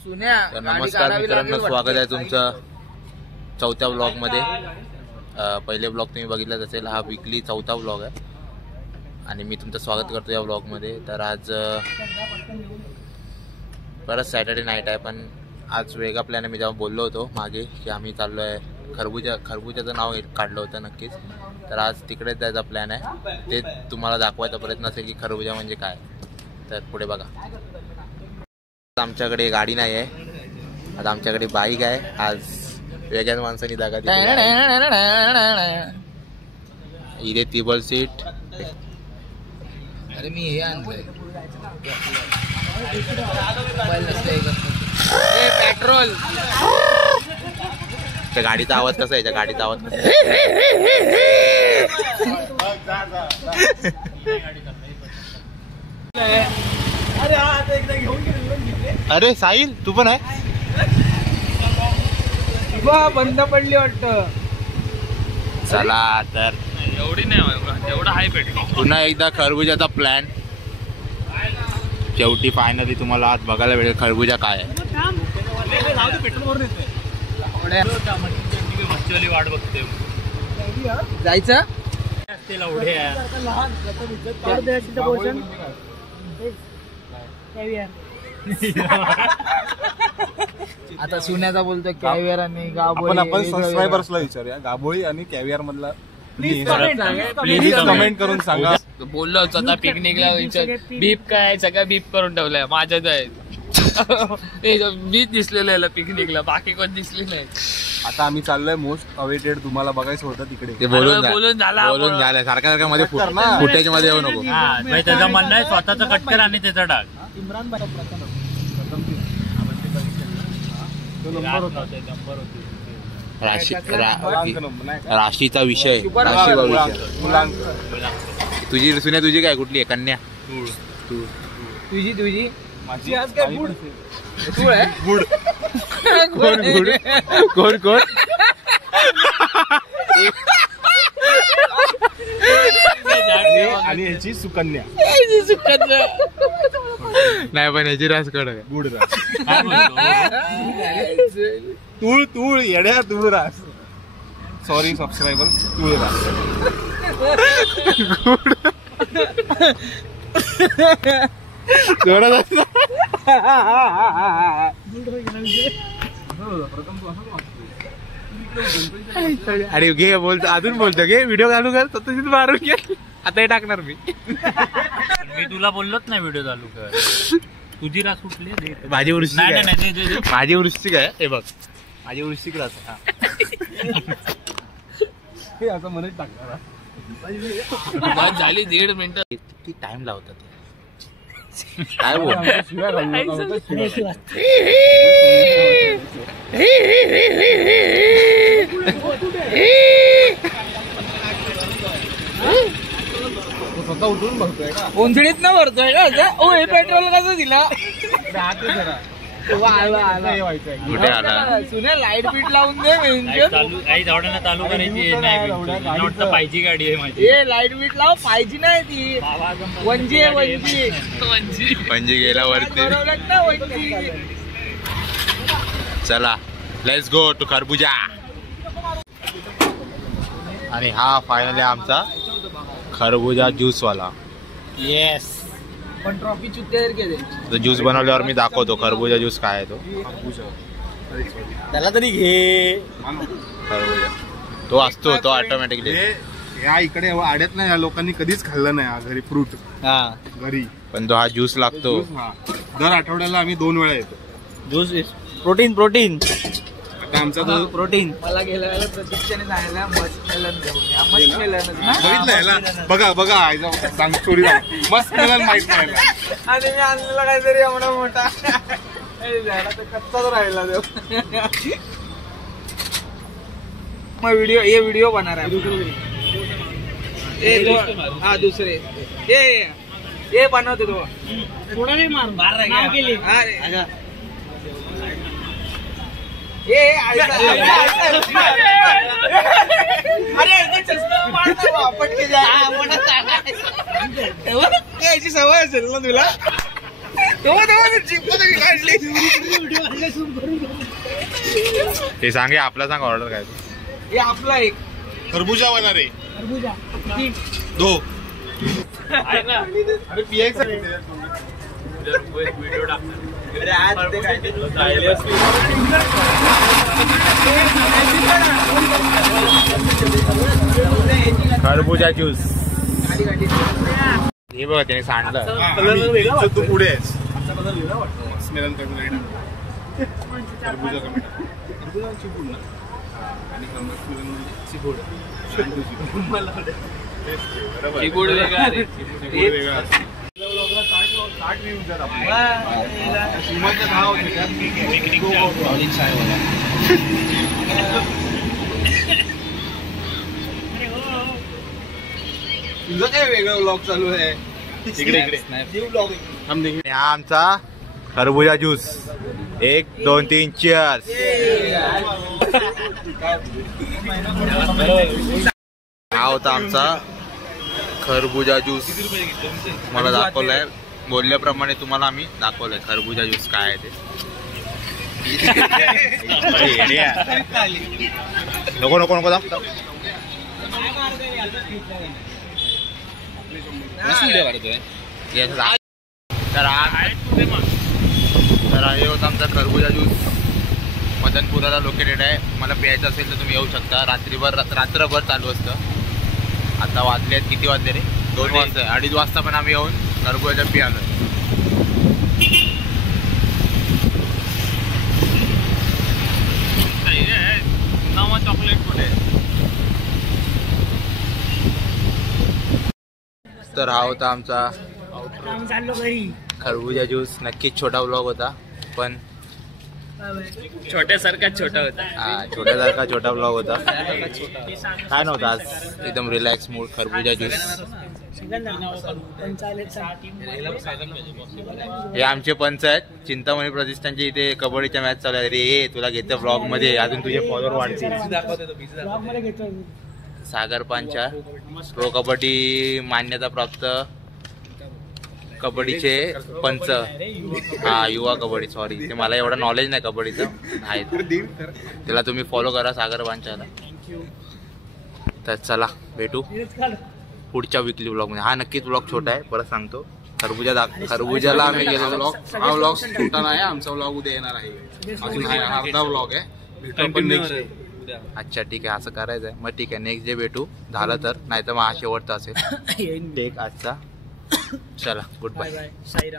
तर नमस्कार मित्रांनो, स्वागत आहे तुमचं चौथ्या ब्लॉग मध्ये। पहिले ब्लॉग तुम्ही बघितलाच असेल, हा वीकली चौथा ब्लॉग आहे आणि मी तुमचं स्वागत करतो या ब्लॉग मध्ये। तर आज परत सॅटर्डे नाईट आहे, पण आज वेगळा प्लॅन आहे। मी जेव्हा बोललो होतो मागे की आम्ही चाललो आहे खरबुजाचं नाव काढलं होतं नक्कीच, तर आज तिकडेच जायचा प्लॅन आहे। ते तुम्हाला दाखवायचा प्रयत्न असेल की खरबुजा म्हणजे काय, तर पुढे बघा। आमच्याकडे गाडी नाही आहे, आता आमच्याकडे बाईक आहे। आज वेगळ्याच माणसांनी जागा दिली, इथे टेबल सीट। अरे मी हे आणलंय पेट्रोल। त्या गाडीचा आवाज कसा आहे, गाडीचा आवाज कसा अरे साहिल तू पण आहे? बंद पडली वाटतं। चला तर एवढी नाही, एवढा हाय पेट्रोल। पुन्हा एकदा खरबुजाचा प्लॅन शेवटी फायनली तुम्हाला आज बघायला भेटेल खरबुजा काय आहे। वाट बघते जायचं आता सुन्याचा बोलतोय कॅवियर आणि गाबोळी। आपण सबस्क्रायबर्सला विचारूया, गाबोळी आणि कॅवियर मधला प्लीज कमेंट करून सांगा। बोललो होतो आता पिकनिकला बीप काय सगळं बीप करून ठेवलंय माझ्याच आहे। बीच दिसलेलं आहे पिकनिकला, बाकी कोण दिसली नाही। आता आम्ही चाललोय मोस्ट अवेटेड, तुम्हाला बघायचं होतं तिकडे। ते बोलून झालं झालं सारखा मध्ये फुटेज मध्ये येऊ नको। त्याचं म्हणणं आहे स्वतःचा कटकर आणि त्याचा डाग। राशीचा विषय, तुझी सुन्या तुझी काय कुठली आहे कन्या? तुझी माझी आज काय गुड तू आहे गुड कोण आणि ह्याची सुकन्या नाही, पण ह्याची रास कड गुड रास। तूळ येड्या तूळ रास। सॉरी सबस्क्रायबर, तूळ रास। अरे घे बोलतो, अजून बोलतो घे, व्हिडिओ चालू कर, स्वतःच मारून घे। आता हे टाकणार मी तुला बोललोच नाही व्हिडिओ चालू कर। तुझी रास कुठली? माझी वृश्चिक नाही, माझी वृश्चिक आहे, हे बघ माझी वृश्चिक रास हे असं म्हणत टाकणार झाली 1.5 मिनिटं। किती टाइम लावतात काय बोल स्वतः उठून बघतोय का? कोणतडीत न भरतोय का? ओ हे पेट्रोल कसं दिला? कुठे आला? सुन्या लाईट बीट लावून दे। चालू करायची नाही, पाहिजे गाडी आहे माझी। ए लाईट बीट लाव, पाहिजे नाही ती वंजी आहे, वंजी म्हणजे गेला वरती। ना वंजी। चला लेट्स गो टू खरबुजा। आणि हा फायनली आमचा खरबुजा ज्यूस वाला। येस, पण ट्रॉफी चुत्तेर केले। तो ज्यूस बनवल्यावर मी दाखवतो खरबुजा ज्यूस काय आहे तो। त्याला तरी घे खरबुजा तो असतो, तो ऑटोमॅटिकली। या इकडे आड्यात नाही, या लोकांनी कधीच खाल्लं नाही हा घरी फ्रूट घरी, पण तो हा ज्यूस लागतो। दर आठवड्याला आम्ही 2 वेळा येतो। ज्यूस प्रोटीन आता आमचा जो प्रोटीन मला गेल्या वेळेला प्रतीक्षाने सांगितलं मस्कमेलन घेऊन। बघितलं याला, बघा सांग स्टोरी मस्त मिळालं माहित नाही याला। आणि मी आणलेला काहीतरी एवढा मोठा कच्चाच राहिला तो। मग व्हिडिओ बनणार आहे। हा दुसरे ये बनवतो तो थोडा नाही मार केली। अरे चष्मा याची सवय असेल ना तुला. काढली ते सांगे आपला सांग ऑर्डर काय हे आपला एक खरबुजा होणार आहे खरबुजा किती? दो अरे पियायचं व्हिडिओ टाकणार अरे आज ते काय ते खरबुजा ज्यूस हे बघा त्याने सांडलं तू पुढे आहेस मस्त मिळेल खरबुजा कमी आणि चिबूड वेगळा रे. तुझं काय वेगळं व्लॉग चालू आहे इकडे हा आमचा खरबुजा ज्यूस 1 2 3 चीअर्स हा होता आमचा खरबुजा ज्यूस मला दाखवलाय बोलल्याप्रमाणे तुम्हाला आम्ही दाखवलंय खरबुजा ज्यूस काय आहे ते नको नको नको दाखव तर हे होतं आमचा खरबुजा ज्यूस मदनपुराला लोकेटेड आहे मला प्यायचं असेल तर तुम्ही येऊ शकता रात्रभर चालू असतं आता वाजले आहेत किती वाजले रे 2 वाजता 2:30 वाजता पण आम्ही येऊन खरबुजा पियालो चॉकलेट कुठे तर हा होता आमचा खरबुजा ज्यूस नक्कीच छोटा व्लॉग होता पण छोट्यासारखा छोटा होता छोट्यासारखा छोटा व्लॉग होता काय नव्हतं आज एकदम रिलॅक्स मूड खरबुजा ज्यूस हे आमचे पंच आहेत चिंतामणी प्रतिष्ठानचे इथे कबड्डीच्या मॅच चालू आहे रे तुला घेतं व्लॉग मध्ये अजून तुझे फॉलोअर वाढतील सागर पांचा प्रो कबड्डी मान्यता प्राप्त कबड्डीचे पंच हा युवा कबड्डी सॉरी ते मला एवढं नॉलेज नाही कबड्डीचं आहे त्याला तुम्ही फॉलो करा सागर पांचाला तर चला भेटू पुढच्या वीकली ब्लॉग मध्ये हा नक्कीच ब्लॉग छोटा आहे परत सांगतो खरबुजाला आम्ही गेलो ब्लॉग हा व्लॉग छोटा नाही आमचा व्लॉग उद्या येणार आहे अजून अर्धा व्लॉग आहे अच्छा ठीक आहे असं करायचं आहे मग ठीक आहे नेक्स्ट डे भेटू झालं तर नाही तर मग हा शेवटचा असेल टेक आजचा चला गुड बाय